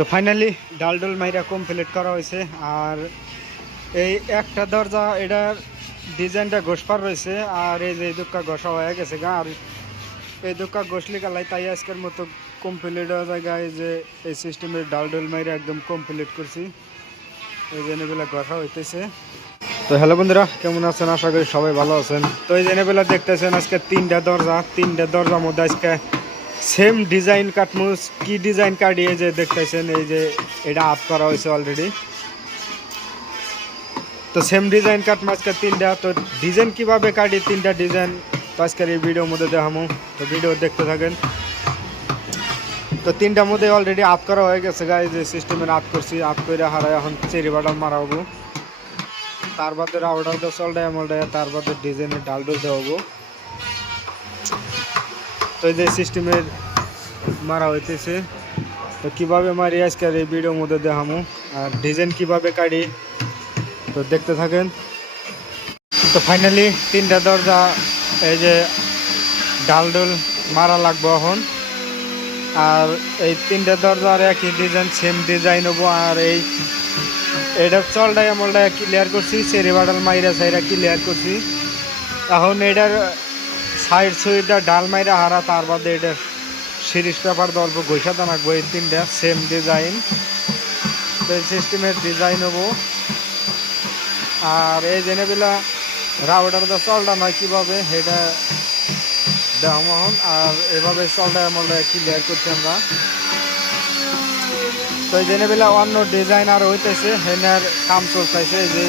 তো ফাইনালি ডালডোল মাইরা কমপ্লিট করা হয়েছে। আর এই একটা দরজা, এটার ডিজাইনটা ঘোষপার রয়েছে। আর এই যে দুঃখা ঘষা হয়ে গেছে গা। আর এই দুঃখা ঘষলি গালাই তাই আজকের মতো কমপ্লিট হওয়া জায়গায় যে এই সিস্টেমের ডালডোল মাইরা একদম কমপ্লিট করছি। এই জেনেবেলা ঘষা হইতেছে। তো হ্যালো বন্ধুরা, কেমন আছেন? আশা করি সবাই ভালো আছেন। তো এই জেনেবেলা দেখতেছেন, আজকে তিনটা দরজা। তিনটা দরজার মধ্যে আজকে সেম ডিজাইন কাটমুস কি ডিজাইন কাটিয়ে যে দেখতেছেন এই যে এটা আপ করা হয়েছে অলরেডি তো সেম ডিজাইন কাট আজকে তিনটা তো ডিজাইন কীভাবে কাটি তিনটা ডিজাইন তো আজকের এই ভিডিওর মধ্যে দেখামো তো ভিডিও দেখতে থাকেন তো তিনটার মধ্যে অলরেডি আপ করা হয়ে গেছে গাই যে সিস্টেমের আপ করছি আপ করে হারায় এখন চেরি বাটাম মারাবো তার বাদে রাউডার দো চলডায় মলডায় তার বাদে ডিজাইনের ডালডো দেওয়াবো তো এই যে সিস্টেমের মারা হইতেছে, তো কীভাবে মারি আজকের এই ভিডিওর মধ্যে দেখামো? আর ডিজাইন কীভাবে কাটি? তো দেখতে থাকেন। তো ফাইনালি তিনটা দরজা, এই যে ডালডোল মারা লাগবো এখন। আর এই তিনটা দরজার একই ডিজাইন সেম ডিজাইন হব। আর এই এটা চলটাই আমলটা ক্লিয়ার করছি সেরি বাডাল মাইরা সাইরা ক্লিয়ার করছি। এখন এটার সাইড সুইডটা ডাল মাইরা হারা, তার বাদে এটা সিরিজ পেপার দল্প ঘষাতে রাখব এই তিনটা সেম ডিজাইন তো এই সিস্টেমের ডিজাইন হব। আর এই জেনেবেলা রাউডার তো চলটা নয় কীভাবে, সেটা দেখামোহন আর এভাবে চলটা আমরা ক্লিয়ার করছি আমরা। তো এই জেনেবেলা অন্য ডিজাইন আর হইতেছে, হেনার কাম চলতেছে, যে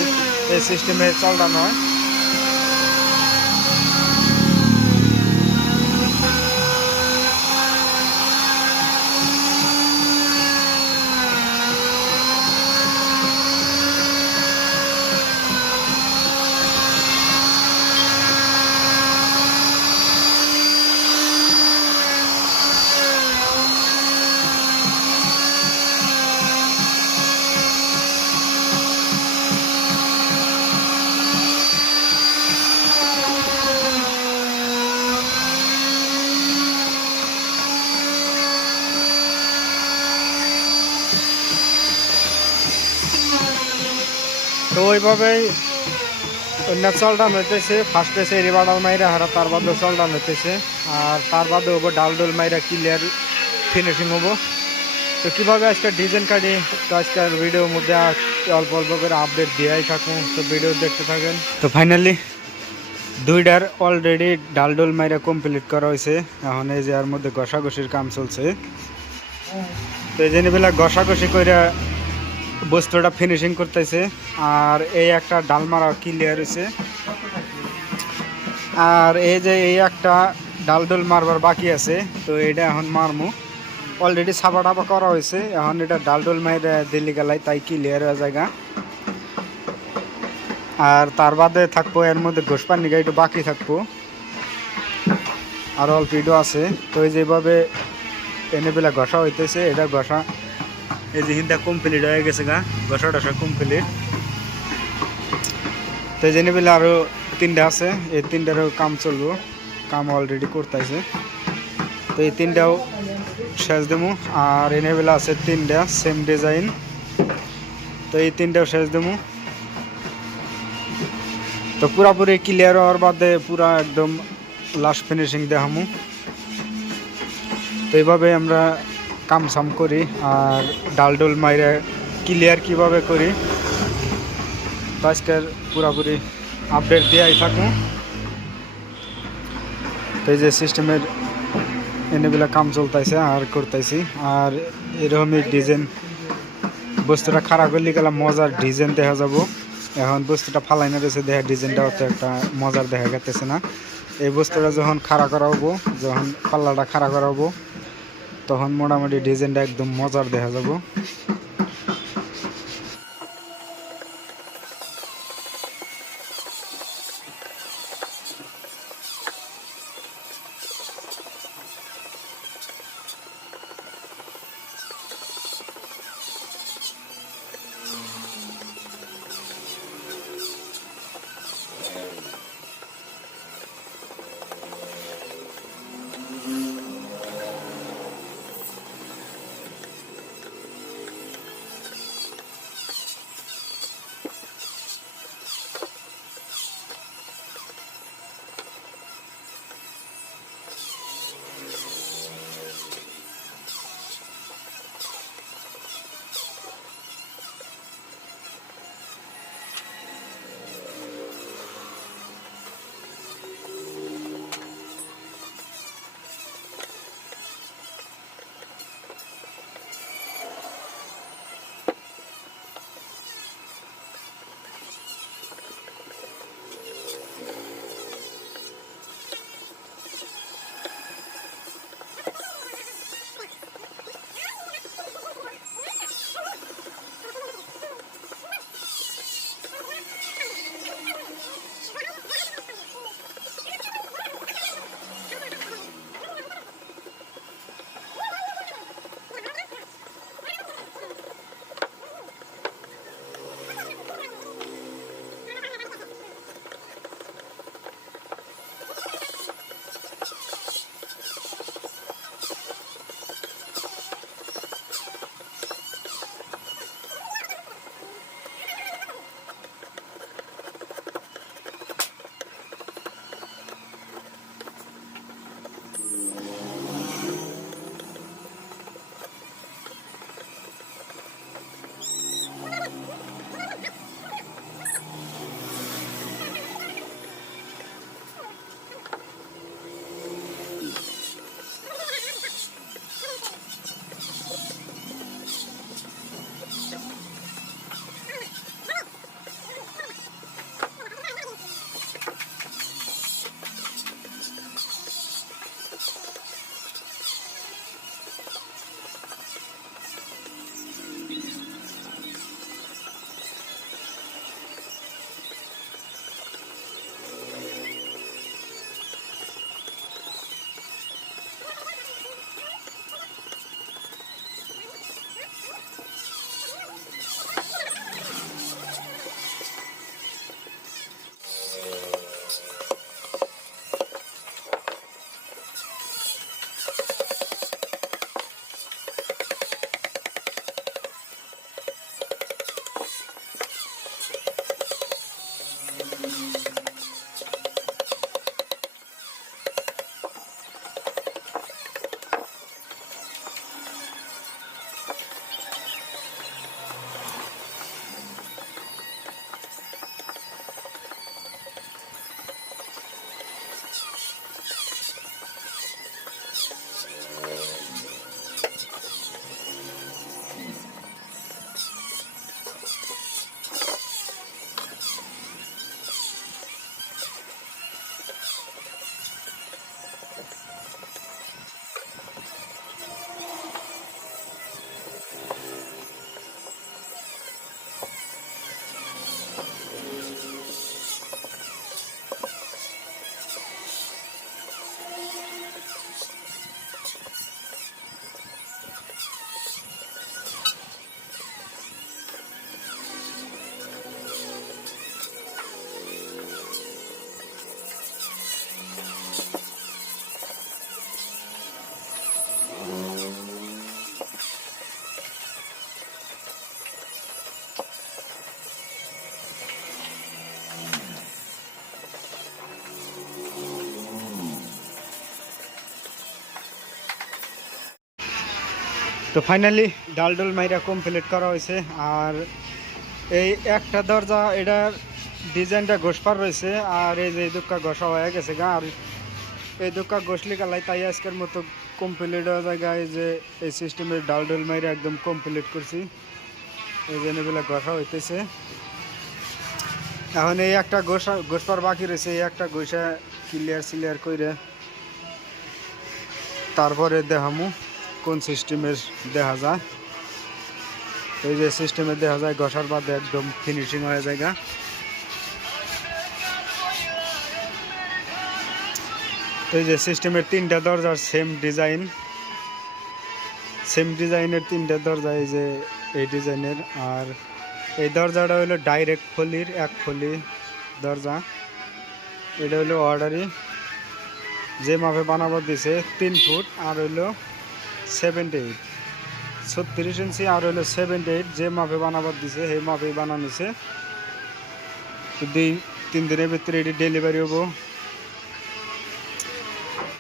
এই সিস্টেমে চলটা নয়। তো ওইভাবেই অন্য চলটান হইতেছে। ফার্স্টে সে রিবাডাল মাইরা হারা, তার বাদে চলটান হইতেছে। আর তার বাদে হব ডাল ডোল মাইরা ক্লিয়ার ফিনিশিং হব তো কীভাবে আজকে ডিজাইন কাটি? তো আজকের ভিডিওর মধ্যে অল্প অল্প করে আপডেট দিয়েই থাকুন। তো ভিডিও দেখতে থাকেন। তো ফাইনালি দুইটার অলরেডি ডাল ডোল মাইরা কমপ্লিট করা হয়েছে এখন এই যে এর মধ্যে ঘষাঘষির কাম চলছে। তো এই জন্য ঘষাঘষি করে বস্তুটা ফিনিশিং করতেছে। আর এই একটা ডাল মারা ক্লিয়ার হয়েছে। আর এই যে এই একটা ডাল ডোল মারবার বাকি আছে, তো এটা এখন মারমু। অলরেডি সাবা টাবা করা হয়েছে, এখন এটা ডাল ডোল মাইরে দিল্লি গেলাই তাই ক্লিয়ার হয়ে জায়গা। আর তার বাদে থাকব, এর মধ্যে ঘোষ পানি একটু বাকি থাকব। আর অল্প ইডো আছে, তো যেভাবে এনে বেলা ঘষা হইতেছে, এটা ঘষা এই যে হয়ে গেছে গা তো তিনটা আছে, এই কাম চলবো, কাম অলরেডি করতেছে তো এই তিনটাও আর আছে তিনটা সেম ডিজাইন তো এই তিনটাও শেষ তো পুরাপুরি ক্লিয়ার হওয়ার বাদে পুরা একদম লাস্ট ফিনিশিং দেখামু। তো এইভাবে আমরা কাম সাম করি আর ডাল ডোল মাইরে ক্লিয়ার কীভাবে করি, তো আজকের পুরাপুরি আপডেট দিয়াই থাকুন। তো এই যে সিস্টেমের এনেগুলা কাম চলতেছে আর করতেছি আর এরকমই ডিজাইন বস্তুটা খারাপ করলে গেলে মজার ডিজাইন দেখা যাব। এখন বস্তুটা ফালাই না রয়েছে দেখা ডিজাইনটা অত একটা মজার দেখা গেতেছে না। এই বস্তুটা যখন খাড়া করা হব যখন পাল্লাটা খাড়া করা হব তখন মোটামুটি ডিজাইনটা একদম মজার দেখা যাব। তো ফাইনালি ডাল ডোল মাইরা কমপ্লিট করা হয়েছে। আর এই একটা দরজা এটার ডিজাইনটা ঘষপার রয়েছে আর এই যে দুঃখা ঘষা হয়ে গেছে গা। আর এই দুঃখা ঘষলি কালাই তাই আজকের মতো কমপ্লিট হওয়া জায়গায় যে এই সিস্টেমের ডাল ডোল মাইরা একদম কমপ্লিট করছি। এই জন্য এগুলো ঘষা হইতেছে। এখন এই একটা ঘষা ঘষপার বাকি রয়েছে, এই একটা ঘষা ক্লিয়ার সিলিয়ার করে তারপরে দেখামু। কোন সিস্টেমের দেখা যায়? এই যে সিস্টেমে দেখা যায়, ঘষার বাদে একদম ফিনিশিং হয়ে যায়। এই যে সিস্টেমের তিনটা দরজার সেম ডিজাইন সেম ডিজাইনের তিনটা দরজা, এই যে এই ডিজাইনের আর এই দরজাটা হলো ডাইরেক্ট ফলির এক ফলি দরজা। এটা হলো অর্ডারি যে মাপে বানাবো দিছে, তিন ফুট আর হইল সেভেন্টি এইট ছত্রিশ ইঞ্চি আর হইল সেভেন্টি এইট যে মাপে বানাবার দিছে, সেই মাপে বানানিছে। দুই তিন দিনের ভিতরে এটি ডেলিভারি হব।